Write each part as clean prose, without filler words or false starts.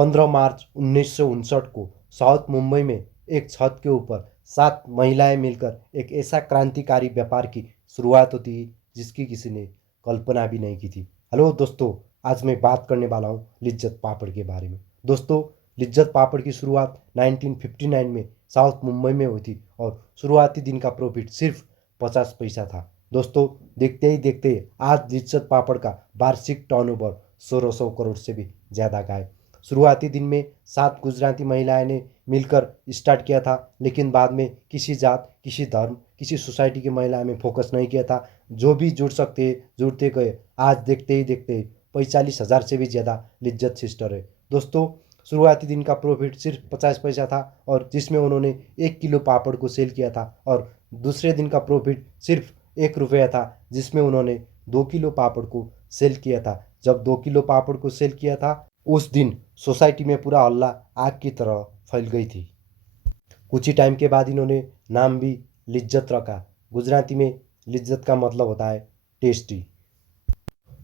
15 मार्च 1959 को साउथ मुंबई में एक छत के ऊपर 7 महिलाएं मिलकर एक ऐसा क्रांतिकारी व्यापार की शुरुआत होती है जिसकी किसी ने कल्पना भी नहीं की थी। हेलो दोस्तों, आज मैं बात करने वाला हूँ लिज्जत पापड़ के बारे में। दोस्तों, लिज्जत पापड़ की शुरुआत 1959 में साउथ मुंबई में हुई थी और शुरुआती दिन का प्रॉफिट सिर्फ 50 पैसा था। दोस्तों, देखते ही देखते आज लिज्जत पापड़ का वार्षिक टर्नओवर 1600 करोड़ से भी ज़्यादा का है। शुरुआती दिन में 7 गुजराती महिलाएं ने मिलकर स्टार्ट किया था, लेकिन बाद में किसी जात, किसी धर्म, किसी सोसाइटी की महिलाएं में फोकस नहीं किया था। जो भी जुड़ सकते जुड़ते गए। आज देखते ही देखते 45,000 से भी ज़्यादा लिज्जत सिस्टर है। दोस्तों, शुरुआती दिन का प्रॉफिट सिर्फ 50 पैसा था और जिसमें उन्होंने 1 किलो पापड़ को सेल किया था, और दूसरे दिन का प्रॉफिट सिर्फ 1 रुपया था जिसमें उन्होंने 2 किलो पापड़ को सेल किया था। जब 2 किलो पापड़ को सेल किया था उस दिन सोसाइटी में पूरा हल्ला आग की तरह फैल गई थी। कुछ ही टाइम के बाद इन्होंने नाम भी लिज्जत रखा। गुजराती में लिज्जत का मतलब होता है टेस्टी।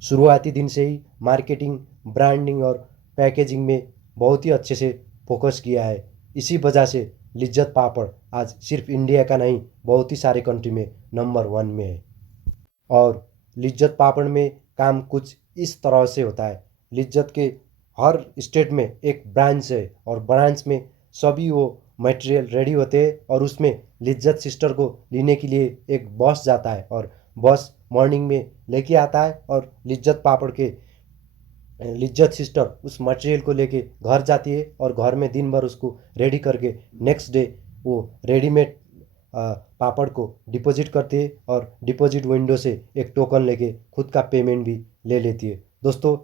शुरुआती दिन से ही मार्केटिंग, ब्रांडिंग और पैकेजिंग में बहुत ही अच्छे से फोकस किया है। इसी वजह से लिज्जत पापड़ आज सिर्फ इंडिया का नहीं, बहुत ही सारे कंट्री में नंबर 1 में है। और लिज्जत पापड़ में काम कुछ इस तरह से होता है। लिज्जत के हर स्टेट में एक ब्रांच है और ब्रांच में सभी वो मटेरियल रेडी होते हैं और उसमें लिज्जत सिस्टर को लेने के लिए एक बस जाता है और बस मॉर्निंग में लेके आता है और लिज्जत पापड़ के लिज्जत सिस्टर उस मटेरियल को लेके घर जाती है और घर में दिन भर उसको रेडी करके नेक्स्ट डे वो रेडीमेड पापड़ को डिपॉजिट करती है और डिपॉजिट विंडो से एक टोकन लेके खुद का पेमेंट भी ले लेती है। दोस्तों,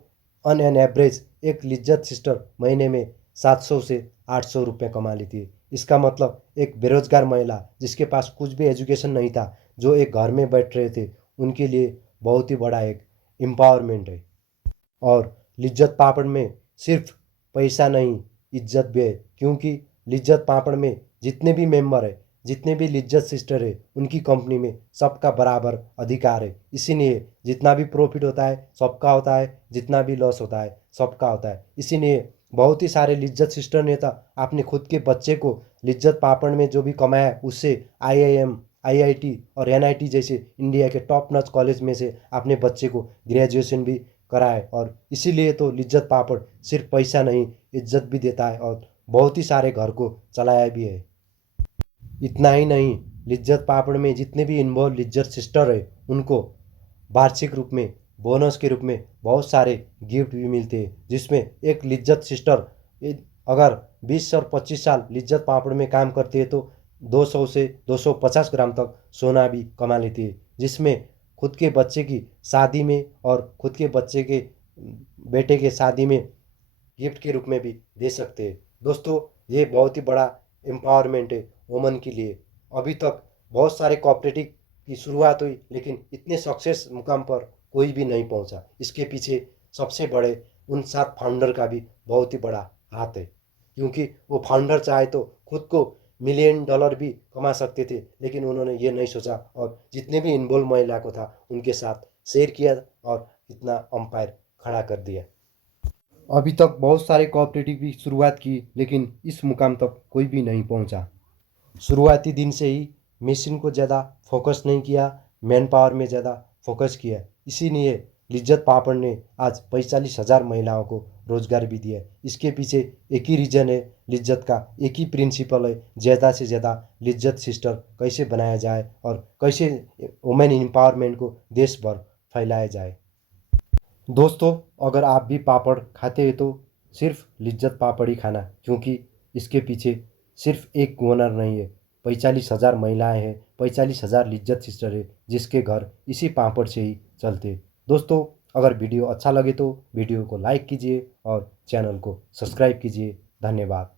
ऑन एन एवरेज एक लिज्जत सिस्टर महीने में 700 से 800 रुपये कमा लेती है। इसका मतलब एक बेरोजगार महिला जिसके पास कुछ भी एजुकेशन नहीं था, जो एक घर में बैठ रहे थे, उनके लिए बहुत ही बड़ा एक एम्पावरमेंट है। और लिज्जत पापड़ में सिर्फ पैसा नहीं, इज्जत भी है, क्योंकि लिज्जत पापड़ में जितने भी मेंबर है, जितने भी लिज्जत सिस्टर है, उनकी कंपनी में सबका बराबर अधिकार है। इसीलिए जितना भी प्रॉफिट होता है सबका होता है, जितना भी लॉस होता है सबका होता है। इसीलिए बहुत ही सारे लिज्जत सिस्टर ने तो अपने खुद के बच्चे को लिज्जत पापड़ में जो भी कमाया उससे IIM, IIT और NIT जैसे इंडिया के टॉप नॉच कॉलेज में से अपने बच्चे को ग्रेजुएशन भी कराए। और इसीलिए तो लिज्जत पापड़ सिर्फ पैसा नहीं, इज्जत भी देता है और बहुत ही सारे घर को चलाया भी है। इतना ही नहीं, लिज्जत पापड़ में जितने भी इन्वॉल्व लिज्जत सिस्टर है उनको वार्षिक रूप में बोनस के रूप में बहुत सारे गिफ्ट भी मिलते हैं, जिसमें एक लिज्जत सिस्टर अगर 20 और 25 साल लिज्जत पापड़ में काम करती है तो 200 से 250 ग्राम तक सोना भी कमा लेती है, जिसमें खुद के बच्चे की शादी में और खुद के बच्चे के बेटे के शादी में गिफ्ट के रूप में भी दे सकते हैं। दोस्तों, ये बहुत ही बड़ा एम्पावरमेंट है वुमन के लिए। अभी तक बहुत सारे कोऑपरेटिव की शुरुआत हुई, लेकिन इतने सक्सेस मुकाम पर कोई भी नहीं पहुंचा। इसके पीछे सबसे बड़े उन 7 फाउंडर का भी बहुत ही बड़ा हाथ है, क्योंकि वो फाउंडर चाहे तो खुद को $1 मिलियन भी कमा सकते थे, लेकिन उन्होंने ये नहीं सोचा और जितने भी इन्वॉल्व महिला को था उनके साथ शेयर किया और इतना अंपायर खड़ा कर दिया। अभी तक बहुत सारे कोऑपरेटिव की शुरुआत की, लेकिन इस मुकाम तक कोई भी नहीं पहुंचा। शुरुआती दिन से ही मशीन को ज़्यादा फोकस नहीं किया, मैन पावर में ज़्यादा फोकस किया। इसीलिए लिज्जत पापड़ ने आज 45,000 महिलाओं को रोजगार भी दिया। इसके पीछे एक ही रीज़न है, लिज्जत का एक ही प्रिंसिपल है, ज़्यादा से ज़्यादा लिज्जत सिस्टर कैसे बनाया जाए और कैसे वुमेन एम्पावरमेंट को देश भर फैलाया जाए। दोस्तों, अगर आप भी पापड़ खाते हैं तो सिर्फ लिज्जत पापड़ ही खाना, क्योंकि इसके पीछे सिर्फ एक ओनर नहीं है, 45,000 महिलाएं हैं, 45,000 लिज्जत सिस्टर है, जिसके घर इसी पापड़ से ही चलते। दोस्तों, अगर वीडियो अच्छा लगे तो वीडियो को लाइक कीजिए और चैनल को सब्सक्राइब कीजिए। धन्यवाद।